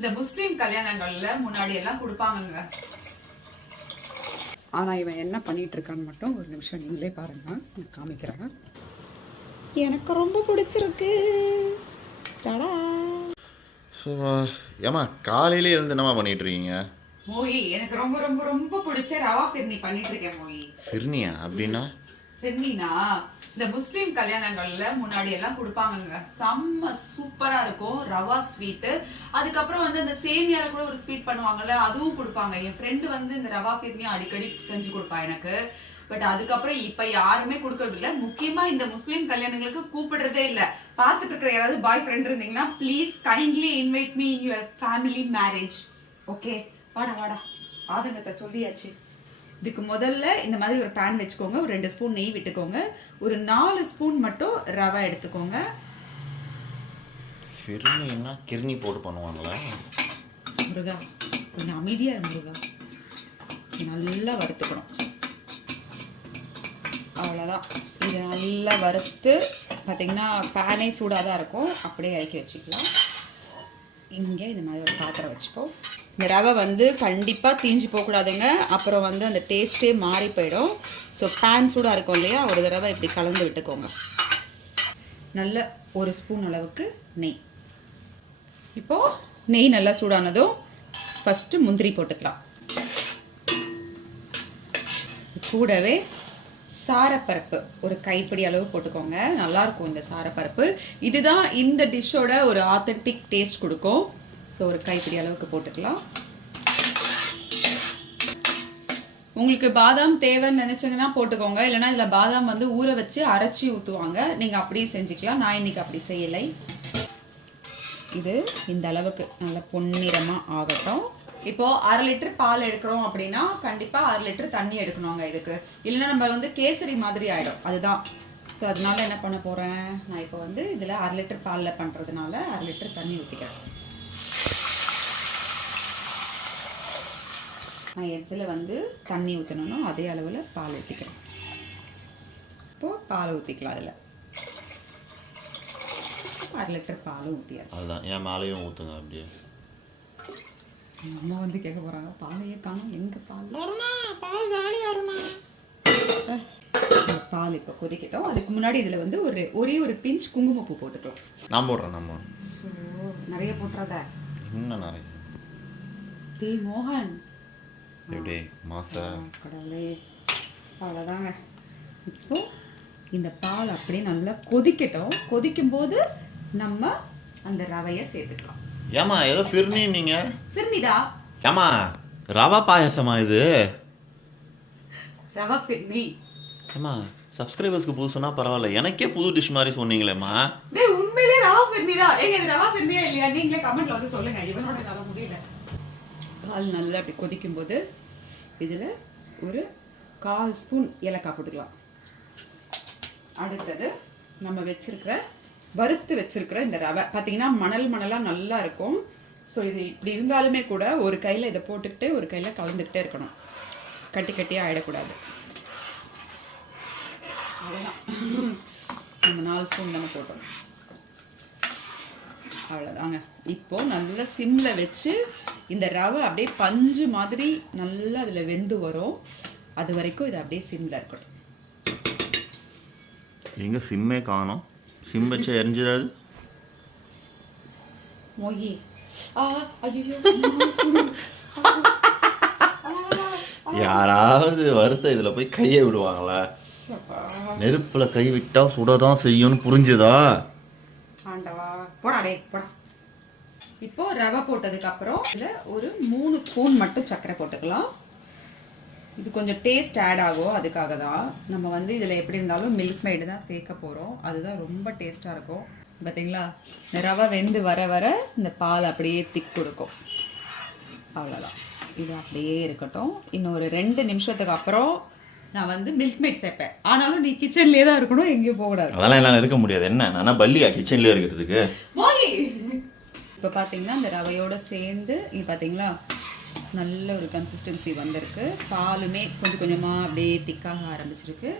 இந்த முஸ்லிம் கல்யாணங்கள்ல முன்னாடி எல்லாம் கொடுப்பாங்க. ஆனா இவன் என்ன பண்ணிட்டு இருக்கான்னு மட்டும் ஒரு நிமிஷம் நீங்களே பாருங்க, நான் காமிக்கிறேன். எனக்கு ரொம்ப பிடிச்சிருக்கு. ஏமா காலையிலே இருந்து என்னமா பண்ணிட்டு இருக்கீங்க? மோயி எனக்கு ரொம்ப ரொம்ப ரொம்ப பிடிச்ச ரவா ஃபிர்னி பண்ணிட்டு இருக்கேன். மோயி ஃபிர்னியா அப்படின்னா? ஃபிர்னினா இந்த முஸ்லிம் கல்யாணங்கள்ல முன்னாடி எல்லாம் கொடுப்பாங்க. செம்ம சூப்பரா இருக்கும் ரவா ஸ்வீட்டு. அதுக்கப்புறம் வந்து அந்த சேமியால கூட ஒரு ஸ்வீட் பண்ணுவாங்கல்ல, அதுவும் கொடுப்பாங்க. என் ஃப்ரெண்டு வந்து இந்த ரவா ஃபிர்னியா அடிக்கடி செஞ்சு கொடுப்பா எனக்கு. பட் அதுக்கப்புறம் இப்ப யாருமே கொடுக்கறது இல்ல. முக்கியமா இந்த முஸ்லிம் கல்யாணங்களுக்கு கூப்பிடுறதே இல்ல. பாத்துட்டு இருக்கிற யாராவது பாய் ஃப்ரெண்ட் இருந்தீங்கன்னா please kindly invite me in your family marriage. Okay, வாடா வாடா, ஆதங்கத்தை சொல்லியாச்சு. இதுக்கு முதல்ல இந்த மாதிரி ஒரு பேன் வச்சுக்கோங்க. ஒரு 2 ஸ்பூன் நெய் விட்டுக்கோங்க. ஒரு 4 ஸ்பூன் மட்டும் ரவை எடுத்துக்கோங்க. ஃபிர்னினா கிர்னி போட்டு பண்ணுவாங்களா? முருகா கொஞ்சம் அமைதியா இரு முருகா. நல்லா வறுத்துக்கணும், அவ்வளோதான். இது நல்லா வறுத்து பார்த்தீங்கன்னா பேனே சூடாக தான் இருக்கும். அப்படியே இறக்கி வச்சுக்கலாம். இங்கே இது மாதிரி ஒரு பாத்திரம் வச்சுப்போம். இந்த ரவை வந்து கண்டிப்பாக தீஞ்சு போகக்கூடாதுங்க, அப்புறம் வந்து அந்த டேஸ்ட்டே மாறி போயிடும். ஸோ பேன் சூடாக இருக்கும் இல்லையா, ஒரு தடவை இப்படி கலந்து விட்டுக்கோங்க. நல்ல 1 ஸ்பூன் அளவுக்கு நெய். இப்போது நெய் நல்லா சூடானதும் ஃபஸ்ட்டு முந்திரி போட்டுக்கலாம். கூடவே சாரப்பருப்பு ஒரு கைப்பிடி அளவு போட்டுக்கோங்க. நல்லாயிருக்கும் இந்த சாரப்பருப்பு. இதுதான் இந்த டிஷ்ஷோட ஒரு ஆத்தென்டிக் டேஸ்ட் கொடுக்கும். ஸோ ஒரு கைப்பிடி அளவுக்கு போட்டுக்கலாம். உங்களுக்கு பாதாம் தேவைன்னு நினச்சிங்கன்னா போட்டுக்கோங்க, இல்லைனா இதில் பாதாம் வந்து ஊற வச்சு அரைச்சி ஊற்றுவாங்க, நீங்கள் அப்படியே செஞ்சுக்கலாம். நான் இன்றைக்கி அப்படி செய்யலை. இது இந்த அளவுக்கு நல்ல பொன்னிறமாக ஆகட்டும். இப்போது 1/2 லிட்டர் பால் எடுக்கிறோம் அப்படின்னா கண்டிப்பாக 1/2 லிட்டர் தண்ணி எடுக்கணுங்க இதுக்கு, இல்லைன்னா நம்ம வந்து கேசரி மாதிரி ஆகிடும். அதுதான். ஸோ அதனால என்ன பண்ண போகிறேன், நான் இப்போ வந்து இதில் 1/2 லிட்டர் பாலில் பண்ணுறதுனால 1/2 லிட்டர் தண்ணி ஊற்றிக்கிறேன். நான் எதில் வந்து தண்ணி ஊற்றணும்னோ அதே அளவில் பால் ஊற்றிக்கிறேன். இப்போது பால் ஊற்றிக்கலாம். அதில் 1/2 லிட்டர் பாலும் ஊற்றியாச்சு. அதுதான், என் மேலேயும் ஊற்றுங்க அப்படியே. அம்மா வந்து கேட்க போகிறாங்க, பாலையே காணும், எங்கே பால்? பால் காலியாக வருமா? பால் இப்போ கொதிக்கட்டும். அதுக்கு முன்னாடி இதில் வந்து ஒரே ஒரு பிஞ்ச் குங்குமப்பூ போட்டுக்கலாம். நான் போடுறேன். ஸோ நிறைய போட்டுறாத. இன்னும் நிறைய. டேய் மோகன், எப்படி மாசா கடவுளே, அவ்வளோதாங்க. இப்போ இந்த பால் அப்படியே நல்லா கொதிக்கட்டும். கொதிக்கும் போது நம்ம அந்த ரவையை சேர்த்துக்கலாம். ஏமா ஏதோ ஃபிர்னி நீங்க? ஃபிர்னிதா? ஏமா ரவா பாயாசமா இது? ரவா ஃபிர்னி. ஏமா சப்ஸ்கிரைபர்ஸ்க்கு புதுசுனா பரவாயில்ல, எனக்கே புது டிஷ் மாதிரி சொன்னீங்களேம்மா. டேய் உண்மையிலே ரவா ஃபிர்னிதா? ஏங்க இது ரவா ஃபிர்னியா இல்லையா நீங்களே கமெண்ட்ல வந்து சொல்லுங்க. இவனோட நல்லா முடியல. பால் நல்லா அப்படி கொதிக்கும் போது இதில் ஒரு 1/4 ஸ்பூன் ஏலக்காய் போட்டுக்கலாம். அடுத்தது நம்ம வறுத்து வச்சிருக்கிற இந்த ரவை பார்த்தீங்கன்னா மணலாக நல்லா இருக்கும். ஸோ இது இப்படி இருந்தாலுமே கூட ஒரு கையில் இதை போட்டுக்கிட்டு ஒரு கையில் கலந்துக்கிட்டே இருக்கணும், கட்டி கட்டியாக ஆகிடக்கூடாது. அவ்வளோதான். நம்ம 4 ஸ்பூன் தானே போட்டோம், அவ்வளோதாங்க. இப்போது நல்லா சிம்மில் வச்சு இந்த ரவை அப்படியே பஞ்சு மாதிரி நல்லா அதில் வெந்து வரும். அது வரைக்கும் இது அப்படியே சிம்மில் இருக்கட்டும். எங்கே சிம்மே காணோம்? சிம் வச்சு எரிஞ்சிடாது மோகி. யாராவது வறுத்த இதில் போய் கையை விடுவாங்களா? நெருப்பில் கை விட்டா சுடதான் செய்யும்னு புரிஞ்சுதா? ஆண்டவா, போடா டே போடா. இப்போ ரவை போட்டதுக்கு அப்புறம் இதில் ஒரு 3 ஸ்பூன் மட்டும் சர்க்கரை போட்டுக்கலாம். இது கொஞ்சம் டேஸ்ட் ஆட் ஆகும், அதுக்காக தான். நம்ம வந்து இதில் எப்படி இருந்தாலும் மில்க் மெய்டு தான் சேர்க்க போகிறோம், அதுதான் ரொம்ப டேஸ்ட்டாக இருக்கும். பார்த்தீங்களா, இந்த ரவை வெந்து வர வர இந்த பால் அப்படியே திக் கொடுக்கும். அவ்வளோதான், இது அப்படியே இருக்கட்டும். இன்னும் ஒரு 2 நிமிஷத்துக்கு அப்புறம் நான் வந்து மில்க் மெய்ட் சேர்ப்பேன். ஆனாலும் நீ கிச்சன்லேயே தான் இருக்கணும், எங்கேயும் போகக்கூடாது. அதெல்லாம் என்னால் இருக்க முடியாது. என்ன நானா பல்லியா கிச்சன்லேயே இருக்கிறதுக்கு? இப்போ பார்த்தீங்கன்னா இந்த ரவையோடு சேர்ந்து இங்கே பார்த்தீங்களா நல்ல ஒரு கன்சிஸ்டன்சி வந்திருக்கு. பாலுமே கொஞ்சம் கொஞ்சமாக அப்படியே திக்காக ஆரம்பிச்சிருக்கு.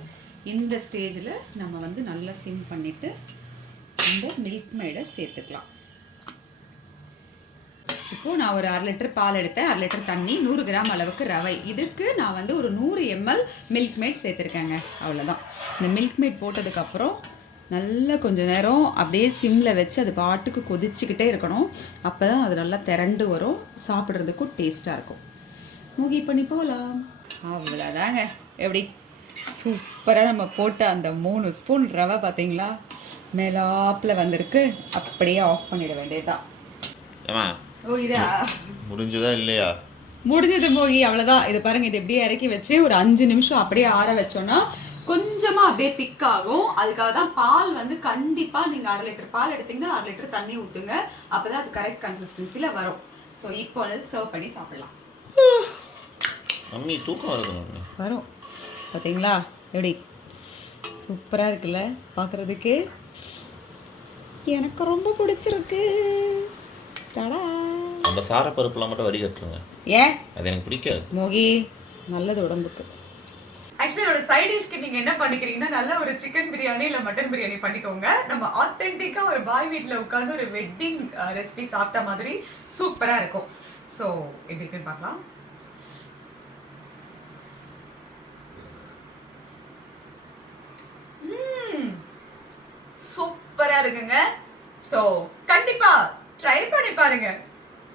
இந்த ஸ்டேஜில் நம்ம வந்து நல்லா சிம் பண்ணிவிட்டு இந்த மில்க் மெய்டை சேர்த்துக்கலாம். இப்போது நான் ஒரு 1/2 லிட்டர் பால் எடுத்தேன், 1/2 லிட்டர் தண்ணி, 100 கிராம் அளவுக்கு ரவை. இதுக்கு நான் வந்து ஒரு 100 ml மில்க் மேட் சேர்த்துருக்கேங்க. அவ்வளோதான். இந்த மில்க் மேட் போட்டதுக்கப்புறம் நல்லா கொஞ்சம் நேரம் அப்படியே சிம்மில் வச்சு அது பாட்டுக்கு கொதிச்சுக்கிட்டே இருக்கணும். அப்போ தான் அது நல்லா திரண்டு வரும், சாப்பிட்றதுக்கும் டேஸ்ட்டாக இருக்கும். மூகி பண்ணி போகலாம். அவ்வளோதாங்க. எப்படி சூப்பராக நம்ம போட்ட அந்த 3 ஸ்பூன் ரவை பார்த்தீங்களா மேலாப்பில் வந்திருக்கு. அப்படியே ஆஃப் பண்ணிட வேண்டியதுதான். ஏமா ஓ இதா முடிஞ்சதா இல்லையா? முடிஞ்சது மோகி, அவ்வளோதான். இது பாருங்க, இது எப்படியே இறக்கி வச்சு ஒரு 5 நிமிஷம் அப்படியே ஆற வச்சோன்னா கொஞ்சமாக அப்படியே திக் ஆகும். அதுக்காக தான் பால் வந்து கண்டிப்பாக நீங்கள் 1/2 லிட்டர் பால் எடுத்தீங்கன்னா 1/2 லிட்டர் தண்ணி ஊற்றுங்க. அப்போ தான் அது கரெக்ட் கன்சிஸ்டன்சியில் வரும். ஸோ இப்போ வந்து சர்வ் பண்ணி சாப்பிடலாம். மம்மி தூக்கம் வருது மம்மி. வரும் பார்த்தீங்களா எப்படி சூப்பராக இருக்குல்ல பார்க்குறதுக்கு. எனக்கு ரொம்ப பிடிச்சிருக்கு. டடா. அந்த சாரப்பருப்புலாம் மட்டும் வடிகட்டுருங்க. ஏன் அது எனக்கு பிடிக்காது மோகி, நல்லது உடம்புக்கு. ஆக்சுவலி என்னோட சைட் டிஷ்க்கு நீங்க என்ன பண்ணிக்கிறீங்கன்னா நல்ல ஒரு சிக்கன் பிரியாணி இல்ல மட்டன் பிரியாணி பண்ணிக்கோங்க. நம்ம ஆத்தென்டிக்கா ஒரு பாய் வீட்ல உட்கார்ந்து ஒரு வெட்டிங் ரெசிபி சாப்பிட்ட மாதிரி சூப்பரா இருக்கும். ஸோ எப்படி இருக்குன்னு பார்க்கலாம். சூப்பரா இருக்குங்க. ஸோ கண்டிப்பா ட்ரை பண்ணி பாருங்க.